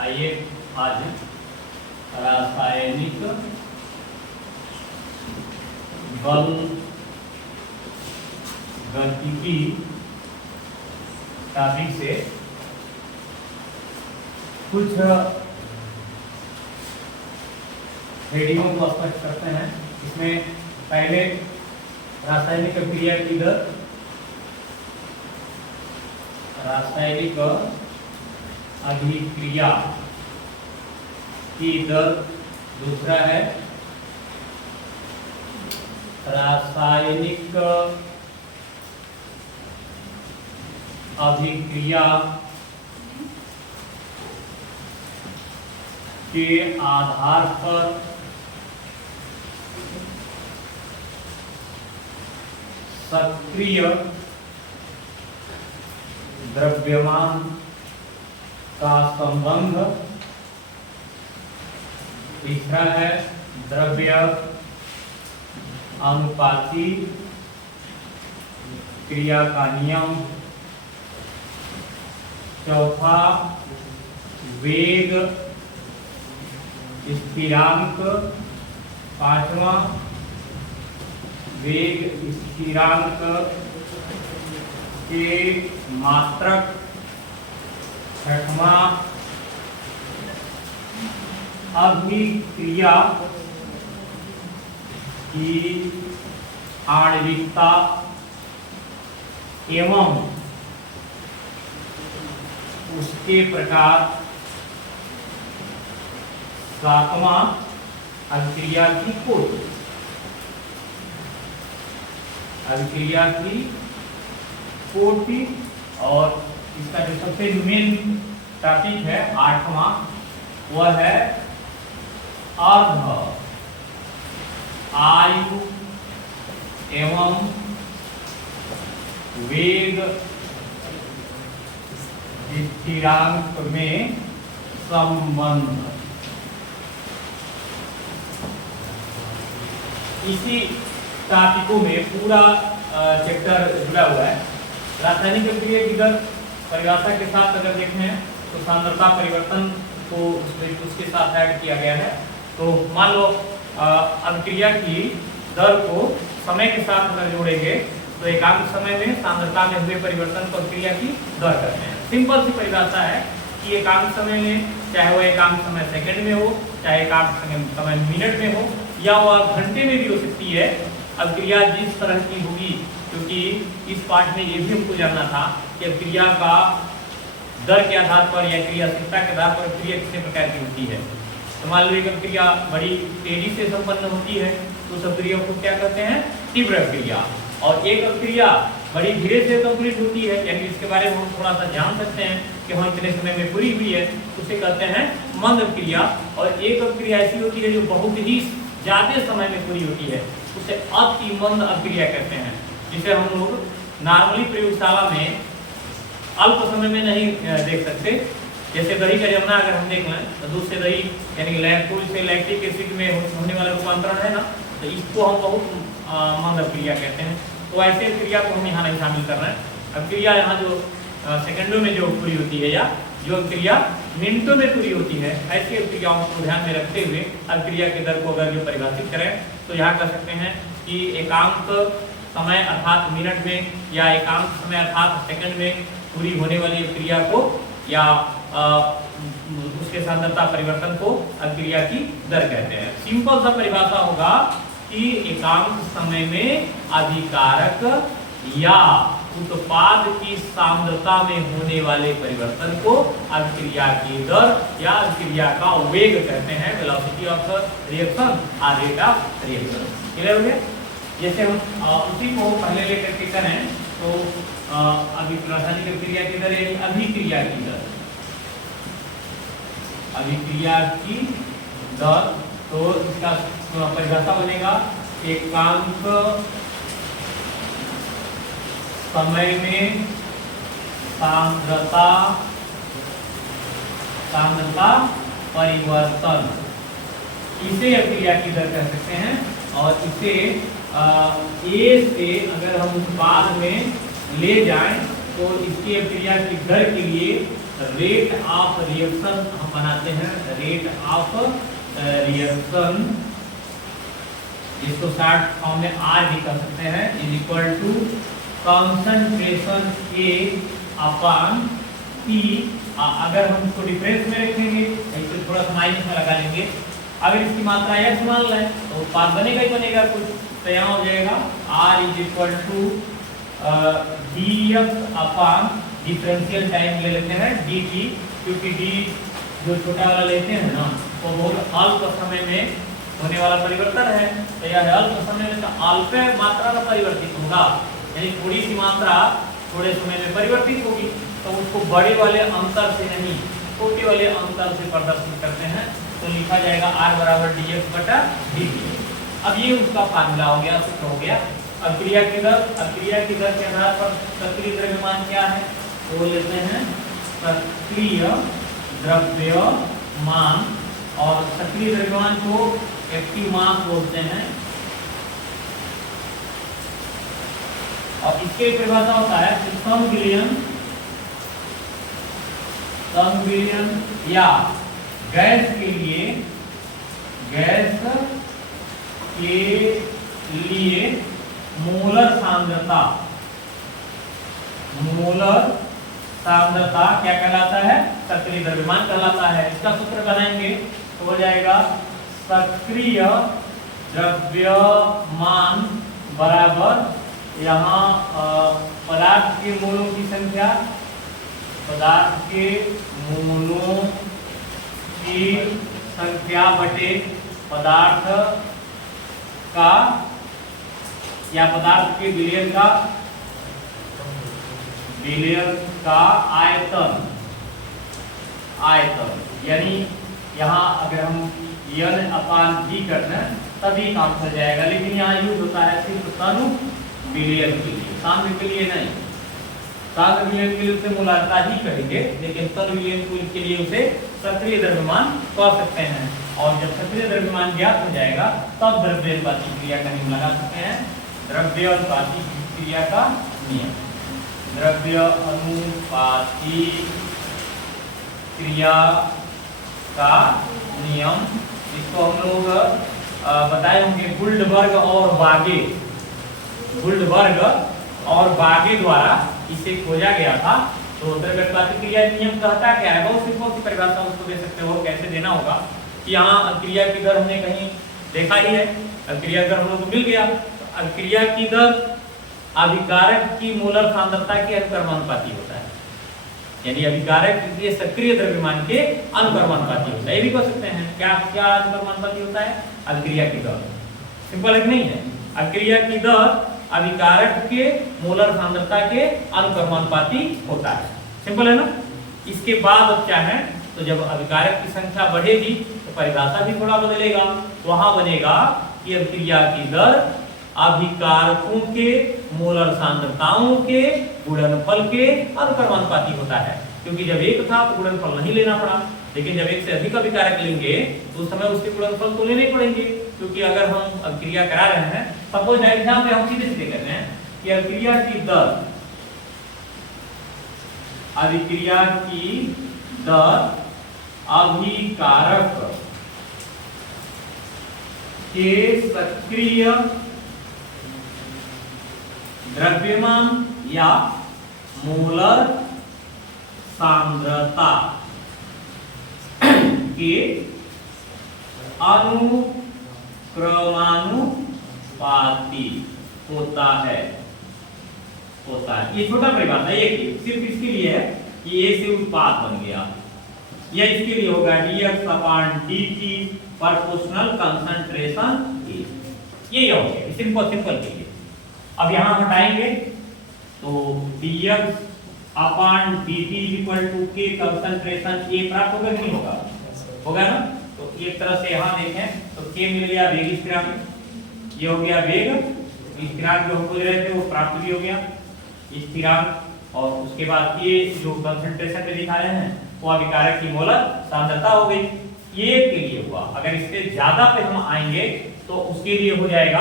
आइए आज रासायनिक बल गतिकी टॉपिक से कुछ हेडिंगों को स्पष्ट करते हैं। इसमें पहले रासायनिक क्रिया की दर, रासायनिक अभिक्रिया की दर, दूसरा है रासायनिक अभिक्रिया के आधार पर सक्रिय द्रव्यमान का संबंध, तीसरा है द्रव्य अनुपाती क्रिया का नियम, चौथा वेग स्थिरांक, पांचवा वेग स्थिरांक के मात्रक, छठवां अभिक्रिया की आणविकता एवं उसके प्रकार, सातवां अभिक्रिया की कोटि, अभिक्रिया की कोटि, और इसका जो सबसे मेन टॉपिक है आठवां, वह है अर्ध आयु एवं वेग स्थिरांक में संबंध। इसी टॉपिकों में पूरा चैप्टर जुड़ा हुआ है। रासायनिक अभिक्रिया की दर परिभाषा के साथ अगर देखें तो सांद्रता परिवर्तन को उसके साथ ऐड किया गया है। तो मान लो अभिक्रिया की दर को समय के साथ अगर जोड़ेंगे तो एकांक समय में सांद्रता में हुए परिवर्तन को अभिक्रिया की दर कहते हैं। सिंपल सी परिभाषा है कि एकांक समय में, चाहे वह एकांक समय सेकंड में हो, चाहे एकांक समय मिनट में हो, या वह घंटे में भी हो सकती है, अभिक्रिया जिस तरह की होगी, क्योंकि इस पाठ में ये भी हमको जानना था कि अभिक्रिया का दर के आधार पर या क्रियाशीलता के आधार पर क्रिया कितने प्रकार की होती है। तो मान लो एक अभिक्रिया बड़ी तेजी से संपन्न होती है तो उस अभिक्रिया को क्या कहते हैं? तीव्र अभिक्रिया। और एक अभिक्रिया बड़ी धीरे से कंप्लीट होती है, यानी इसके बारे में हम थोड़ा सा जान सकते हैं कि हाँ इतने समय में पूरी हुई है, उसे कहते हैं मंद अभिक्रिया। और एक अभिक्रिया ऐसी होती है जो बहुत ही ज्यादा समय में पूरी होती है, उसे अति मंद अभिक्रिया कहते हैं, जिसे हम लोग नॉर्मली प्रयोगशाला में अल्प समय में नहीं देख सकते। जैसे दही का जमना अगर हम देख लें तो दूध से दही यानी लैक्टोज से लैक्टिक एसिड में होने वाला रूपांतरण है ना, तो इसको हम बहुत मंद अभिक्रिया कहते हैं। तो ऐसे क्रिया को हम यहाँ नहीं शामिल कर रहे हैं। अभिक्रिया यहाँ जो सेकंडों में जो पूरी होती है या जो अभिक्रिया मिनटों में पूरी होती है, ऐसी अभिक्रियाओं को ध्यान में रखते हुए अभिक्रिया की दर को अगर जो परिभाषित करें तो यहाँ कह सकते हैं कि एकांक समय अर्थात मिनट में या एकांक समय अर्थात सेकंड में पूरी होने वाली अभिक्रिया को या उसके सांद्रता परिवर्तन को अभिक्रिया की दर कहते हैं। सिंपल सा परिभाषा होगा कि एकांक समय में अभिकारक या उत्पाद की सांद्रता में होने वाले परिवर्तन को अभिक्रिया की दर या अभिक्रिया का वेग कहते हैं, वेलोसिटी ऑफ रिएक्शन और रेट ऑफ रिएक्शन। क्लियर हो गया? जैसे हम उसी को पहले लेकर के करें तो अभी रासायनिक अभिक्रिया की दर यानी अभिक्रिया की दर, अभिक्रिया की दर, तो इसका परिभाषा बनेगा एकांक समय में सांद्रता परिवर्तन, इसे अभिक्रिया की दर कह सकते हैं। और इसे ए से अगर हम उत्पाद में ले जाएं तो इसकी अभिक्रिया की दर के लिए रेट ऑफ रिएक्शन हम बनाते हैं, रेट ऑफ रिएक्शन, जिसको शॉर्ट फॉर्म में आर भी कर सकते हैं, is equal to concentration A upon P. अगर हम इसको डिफरेंस में रखेंगे, इसको थोड़ा सा माइनस में लगा लेंगे, अगर इसकी मात्रा x मान लें तो उत्पाद बनेगा ही बनेगा कुछ, तो यहाँ हो जाएगा r is equal to dx upon differential time ले लेते हैं dt, क्योंकि d जो छोटा वाला लेते हैं ना वो बहुत अल्प समय में होने वाला परिवर्तन है, तो यह अल्प समय में तो अल्प मात्रा में परिवर्तित होगा, यानी थोड़ी सी मात्रा थोड़े समय में परिवर्तित होगी, तो उसको बड़े वाले अंतर से नहीं छोटे वाले अंतर से प्रदर्शित करते हैं, तो लिखा जाएगा r बराबर dx बटा dt। अब ये उसका फार्मूला हो गया, सूत्र हो गया। अब क्रिया की दर के आधार पर सक्रिय द्रव्यमान क्या है, तो लेते हैं सक्रिय द्रव्यमान, और सक्रिय द्रव्यमान को एक्टिव मास बोलते हैं, और इसके परिभाषा होता है सम विलयन या गैस के लिए मोलर सांद्रता क्या कहलाता है, सक्रिय द्रव्यमान कहलाता है। इसका सूत्र बनाएंगे तो हो जाएगा सक्रिय द्रव्यमान बराबर, यहाँ पदार्थ के मोलों की संख्या, बटे पदार्थ का या पदार्थ के विलयन का आयतन, यानी यहाँ अगर हम n अपान g करना तभी काम कर जाएगा, लेकिन यहाँ यूज होता है सिर्फ तन विलयन के लिए, सांद्र के लिए नहीं। सांद्र विलयन के लिए उसे मोलारता ही कहेंगे, लेकिन तन विलयन के लिए उसे सक्रिय द्रव्यमान कह सकते हैं। और जब सक्रिय द्रव्यमान ज्ञात हो जाएगा तब द्रव्यानुपाती क्रिया का नियम लगा सकते हैं, द्रव्यानुपाती क्रिया का नियम, द्रव्यानुपाती क्रिया का नियम, इसको हम लोग बताए होंगे गुल्डबर्ग और बागे द्वारा इसे खोजा गया था। तो द्रव्यानुपाती क्रिया नियम कहता क्या है, बहुत सिंपल सी परिभाषा उसको दे सकते हो, कैसे देना होगा कि यहाँ क्रिया की दर हमने कहीं देखा ही है, क्रिया दर हम लोग को मिल गया, तो क्रिया की दर अभिकारक की मोलर सांद्रता के अनुक्रमानुपाती होता है, यानी अभिकारक के सक्रिय द्रव्यमान के अनुक्रमानुपाती होता है। ये भी कह सकते हैं क्या अनुक्रमानुपाती होता है, अभिक्रिया की दर। सिंपल है नहीं है, अभिक्रिया की दर अभिकारक के मोलर सांद्रता के अनुक्रमानुपाती होता है, सिंपल है ना। इसके बाद अब क्या है, तो जब अभिकारक की संख्या बढ़ेगी तो परिभाषा भी थोड़ा बदलेगा, वहां बनेगा कि अभिक्रिया की दर अभिकारकों के मोलर सांद्रताओं के गुणनफल के अनुक्रमानुपाती होता है, क्योंकि जब एक था तो गुणनफल नहीं लेना पड़ा, लेकिन जब एक से अधिक अभिकारक लेंगे तो उस समय उसके गुणनफल तो लेने पड़ेंगे, क्योंकि अगर हम अभिक्रिया करा रहे हैं, सपोज एग्जाम में हम सीधे कर रहे हैं कि अभिक्रिया की दर अभिकारक के सक्रिय द्रव्यमान या मोलर सांद्रता के अनुक्रमानुपाती होता है। ये छोटा परिभाषा है, ये सिर्फ इसके लिए है कि ए से उत्पाद बन गया, या इसके लिए होगा dx upon dt proportional concentration A, ये हो गया सिंपल के लिए। अब यहां हटाएंगे तो dx upon dt equal to K concentration A प्राप्त होगा नहीं होगा ना। तो एक तरह से यहां देखें तो k मिल गया वेग स्थिरांक, ये हो गया वेग स्थिरांक जो हम खोज रहे थे वो प्राप्त भी हो गया स्थिरांक, और उसके बाद ये जो कंसंट्रेशन में दिखा रहे हैं वो अभिकारक की मोलर सांद्रता हो गई, ये के लिए हुआ। अगर इससे ज्यादा पे हम आएंगे तो उसके लिए हो जाएगा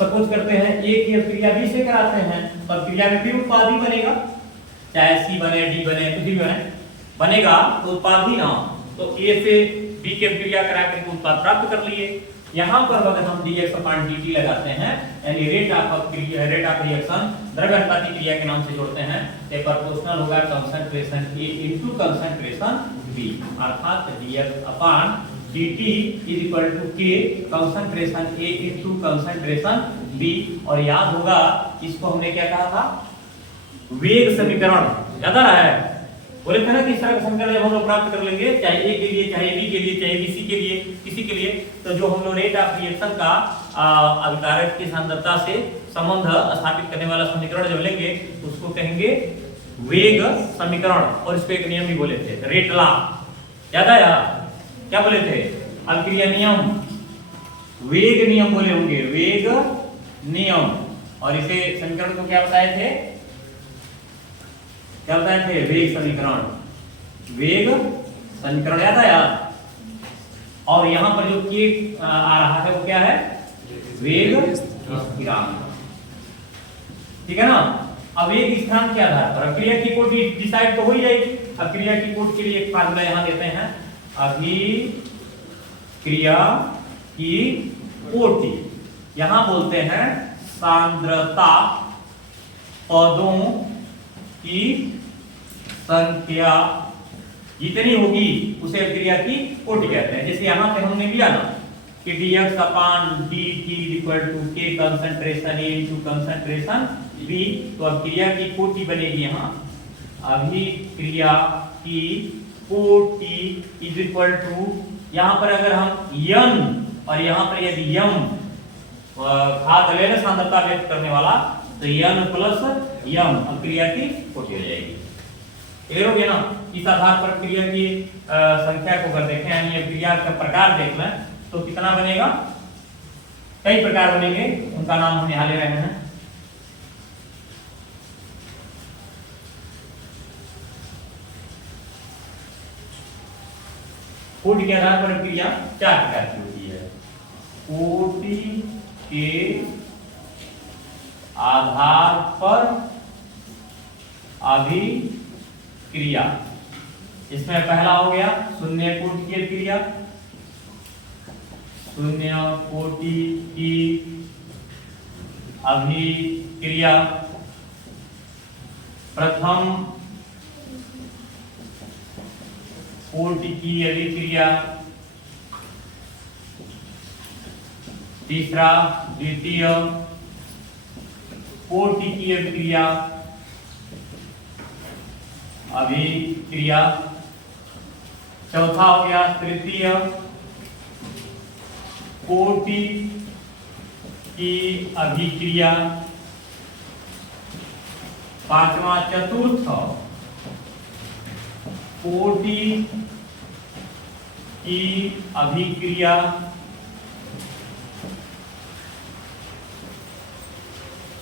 सपोज करते हैं ए की क्रिया बी से कराते हैं, तो क्रिया में भी उत्पाद ही बनेगा, चाहे सी बने डी बने कुछ भी बनेगा तो उत्पाद ही ना। तो ए से बी की क्रिया करा करके उत्पाद प्राप्त कर लिए। यहाँ पर अगर हम dx/dt लगाते हैं यानी रेट ऑफ रिएक्शन द्रव्य अनुपाती क्रिया के नाम से जोड़ते हैं, तो प्रोपोर्शनल होगा concentration A into concentration B, अर्थात dx/dt is equal to K concentration A into concentration B। और याद होगा इसको हमने क्या कहा था, वेग समीकरण, याद आ रहा है? बोले थे ना कि इस तरह का समीकरण जब हम लोग प्राप्त कर लेंगे, चाहे ए के लिए, चाहे बी के लिए, चाहे बीसी के लिए, किसी के लिए, तो जो हम लोग रेट ऑफ रिएक्शन का अभिकारक की सांद्रता से संबंध स्थापित करने वाला समीकरण जब लेंगे तो उसको कहेंगे वेग समीकरण। और इसको एक नियम भी बोले थे, रेट लॉ, याद आया? क्या बोले थे? अभिक्रिया नियम, वेग नियम बोले होंगे, वेग नियम। और इसे समीकरण को क्या बताए थे? क्या बताए थे? वेग समीकरण, वेग समीकरण, याद आया? और यहाँ पर जो के आ रहा है वो क्या है? वेग स्थिरांक, ठीक है ना? अब वेग स्थिरांक के आधार पर क्रिया की कोटि डिसाइड तो हो ही जाएगी। अब क्रिया की कोटि के लिए एक फार्मूला यहाँ देते हैं, अभिक्रिया की कोटि, यहाँ बोलते हैं सांद्रता पदों की संख्या जितनी होगी उसे अभिक्रिया की कोटि कहते हैं। जैसे यहाँ पे हमने लिया ना कि dx/dt equal to K concentration A into concentration B, तो अभिक्रिया की कोटि बनेगी यहाँ, अभिक्रिया की कोटि इज इक्वल टू, यहाँ पर अगर हम n और यहाँ पर यदि m घात ले ना सांद्रता व्यक्त करने वाला, तो n प्लस m अभिक्रिया की कोटि हो जाएगी। क्लियर हो गया ना? इस आधार पर क्रिया की संख्या को अगर देखें यानी क्रिया का प्रकार देख लें तो कितना बनेगा? कई प्रकार बनेंगे, उनका नाम हम यहाँ ले रहे हैं। कोटि के आधार पर क्रिया 4 प्रकार की होती है। कोटि के आधार पर अभिक्रिया, इसमें पहला हो गया शून्य कोटि की अभिक्रिया, शून्य कोटि की अभिक्रिया, प्रथम कोटि की अभिक्रिया, तीसरा द्वितीय कोटि की अभिक्रिया, चौथा हो गया तृतीय कोटि की अभिक्रिया, पांचवा चतुर्थ कोटि की अभिक्रिया,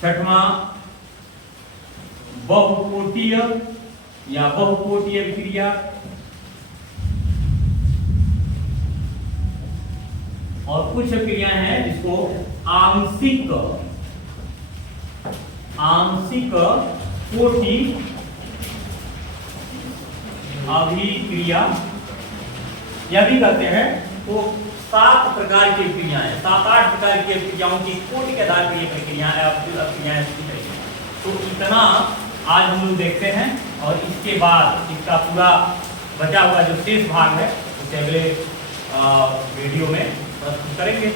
छठवां बहुकोटीय या बहुकोटीय अभिक्रिया, और कुछ क्रियाएं हैं जिसको आंशिक कोटि अभिक्रिया यह भी कहते हैं। तो 7 प्रकार की क्रियाएं, 7-8 प्रकार की क्रियाओं की कोटि के आधार पर ये क्रियाएं तो इतना आज हम लोग देखते हैं, और इसके बाद इसका पूरा बचा हुआ जो शेष भाग है उसे अगले वीडियो में प्रस्तुत करेंगे।